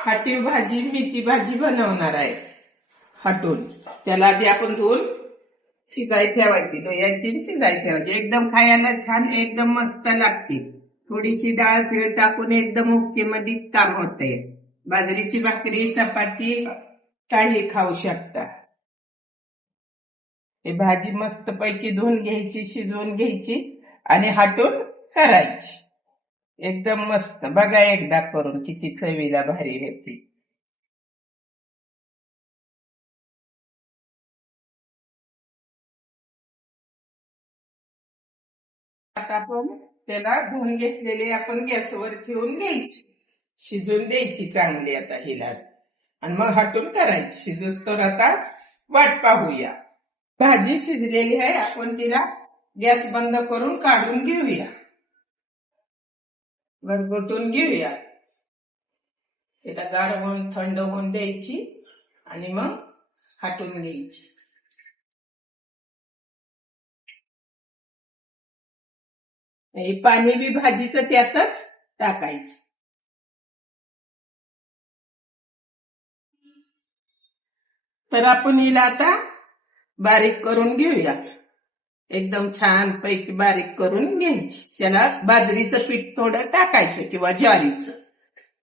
हाटीव भाजी मेथी भाजी बनवणार आहे. हटून त्याला आधी आपण धुवून शिजाय ठेवायची, धुयाची शिजाय ठेवायची. एकदम खायला छान एकदम मस्त लागते. थोडीशी डाळ पीळ टाकून एकदम ओके मध्ये काम होते. बाजरीची भाकरी चपाती काही खाऊ शकता. हे भाजी मस्त पैकी धुवून घ्यायची, शिजवून घ्यायची आणि हटून करायची. एकदम मस्त. बघा एकदा करून किती चवीला भारी होती. आता आपण त्याला धुवून घेतलेले आपण गॅसवर ठेवून घ्यायची, शिजून द्यायची चांगली आता हिला आणि मग हटून करायची. शिजूस तर आता वाट पाहूया. भाजी शिजलेली आहे, आपण तिला गॅस बंद करून काढून घेऊया, गरगटून घेऊया. तिला गार होऊन थंड होऊन द्यायची आणि मग हटून घ्यायची. हे पाणी बी भाजीचं त्यातच टाकायचं. तर आपण हिला आता बारीक करून घेऊया. एकदम छान पैकी बारीक करून घ्यायची. त्याला बाजरीचं पीठ थोडं टाकायचं किंवा ज्वारीचं,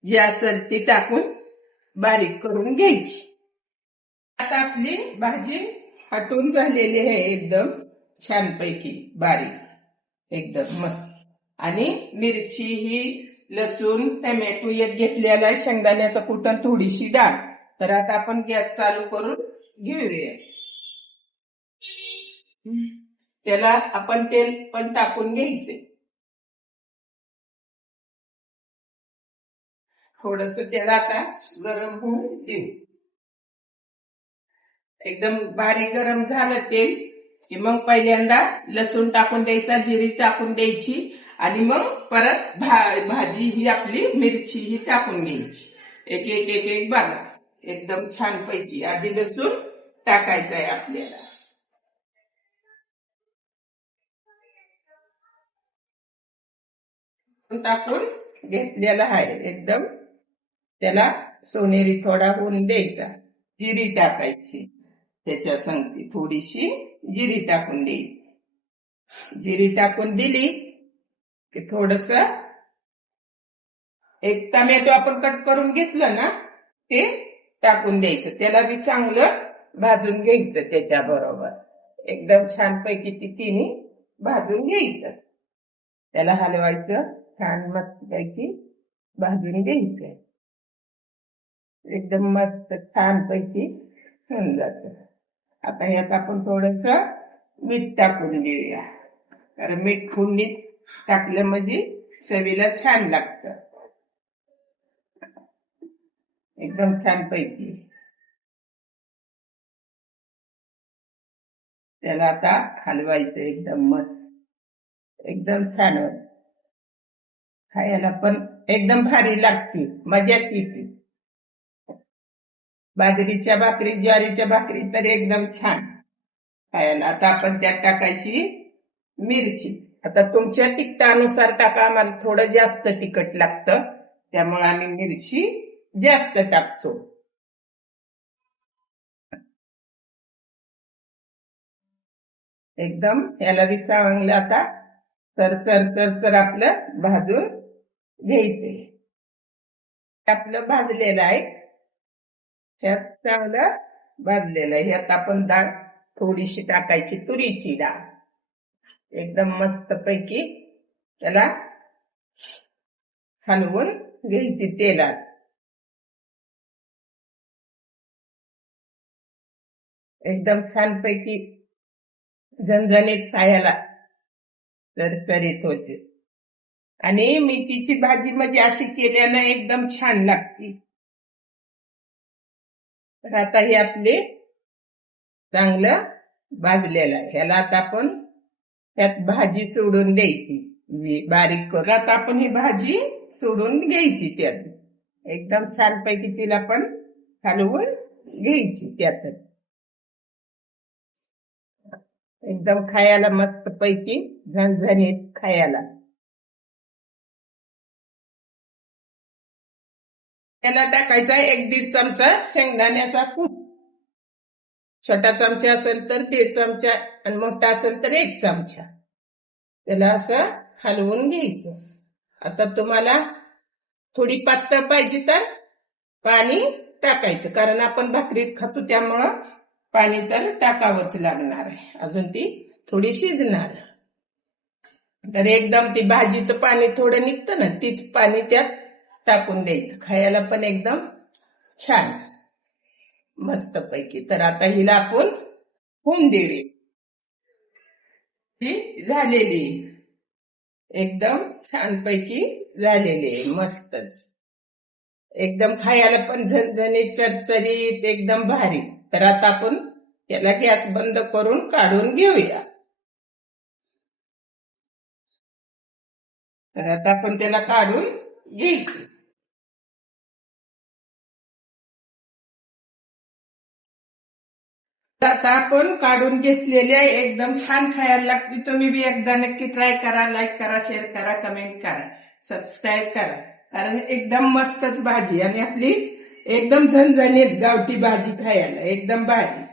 जे असेल ते टाकून बारीक करून घ्यायची. आता आपली भाजी हटून झालेली आहे, एकदम छान पैकी बारीक, एकदम मस्त. आणि मिरची ही लसूण टमॅटो एक घेतलेला, शेंगदाण्याचं कुटण, थोडीशी डाळ. तर आता आपण गॅस चालू करून घेऊया. त्याला आपण तेल पण टाकून घ्यायचे. थोडस त्याला आता गरम होऊन देऊ. एकदम भारी गरम झालं तेल की मग पहिल्यांदा लसूण टाकून द्यायचा, जिरी टाकून द्यायची आणि मग परत भाजी ही आपली मिरची ही टाकून घ्यायची. एक एक एक एक बघा एकदम छान पैकी. आधी लसूण टाकायचं आहे आपल्याला. टाकून घेतलेला आहे एकदम. त्याला सोनेरी थोडा होऊन द्यायचा. जिरी टाकायची, त्याच्या संगती थोडीशी जिरी टाकून द्यायची. जिरी टाकून दिली की थोडस एक टमॅटो आपण कट करून घेतलं ना ते टाकून द्यायचं. त्याला बी चांगलं भाजून घ्यायचं. त्याच्या बरोबर एकदम छान पैकी ती तिन्ही भाजून घ्यायचं. त्याला हलवायचं, छान मस्त पैकी भाजून घ्यायचं. एकदम मस्त छान पैकी होऊन जात. आता यात आपण थोडस मीठ टाकून घेऊया, कारण मीठ फोडणीत टाकलं म्हणजे चवीला छान लागतं. एकदम छान पैकी त्याला आता हलवायचं. एकदम मस्त, एकदम छान होत. खायला पण एकदम भारी लागते, मजा येते. बाजरीच्या भाकरी, ज्वारीच्या भाकरी तर एकदम छान खायला. आता आपण त्यात टाकायची मिरची. आता तुमच्या तिखटानुसार टाका. आम्हाला थोडं जास्त तिखट लागतं त्यामुळे आम्ही मिरची जास्त टाकतो. एकदम याला बी चांगलं आता तर आपलं भाजून घ्यायचे. आपलं भाजलेलं आहे, त्यात चांगलं भाजलेलं आहे. यात आपण डाळ थोडीशी टाकायची, तुरीची डाळ. एकदम मस्त पैकी त्याला हलवून घ्यायची तेलात. एकदम छान पैकी झणझणीत खायला तरतरीत होते. आणि मेथीची भाजी म्हणजे अशी केल्यानं एकदम छान लागते. तर आता हे आपले चांगलं भाजलेलं आहे. ह्याला आता आपण त्यात भाजी सोडून द्यायची बारीक करून. आता आपण ही भाजी सोडून घ्यायची त्यात. एकदम छान पैकी तिला पण हलवून घ्यायची त्यातच. एकदम खायला मस्त पैकी झणझणीत खायला. त्याला टाकायचा 1-1.5 चमचा शेंगदाण्याचा कूट. छोटा चमचा असेल तर 1.5 चमचा आणि मोठा असेल तर 1 चमचा. त्याला असं हलवून घ्यायचं. आता तुम्हाला थोडी पातळ पाहिजे तर पाणी टाकायचं, कारण आपण भाकरीत खातो त्यामुळं पाणी तर टाकावंच लागणार आहे. अजून ती थोडी शिजणार. तर एकदम ती भाजीचं पाणी थोडं निघतं ना, तीच पाणी त्यात टाकून द्यायचं. खायला पण एकदम छान मस्त पैकी. तर आता हिला आपण होऊन देऊया. ती झालेली एकदम छानपैकी झालेली आहे. मस्तच एकदम खायला पण झणझणीत चरचरीत एकदम भारी. तर आता आपण याला गॅस बंद करून काढून घेऊया. तर आता आपण त्याला काढून घ्यायची. आता आपण काढून घेतलेली आहे. एकदम छान खायला लागते. तुम्ही बी एकदा नक्की ट्राय करा. लाईक करा, शेअर करा, कमेंट करा, सबस्क्राईब करा. कारण एकदम मस्तच भाजी आणि आपली एकदम झणझणीत गावठी भाजी खायला एकदम भारी.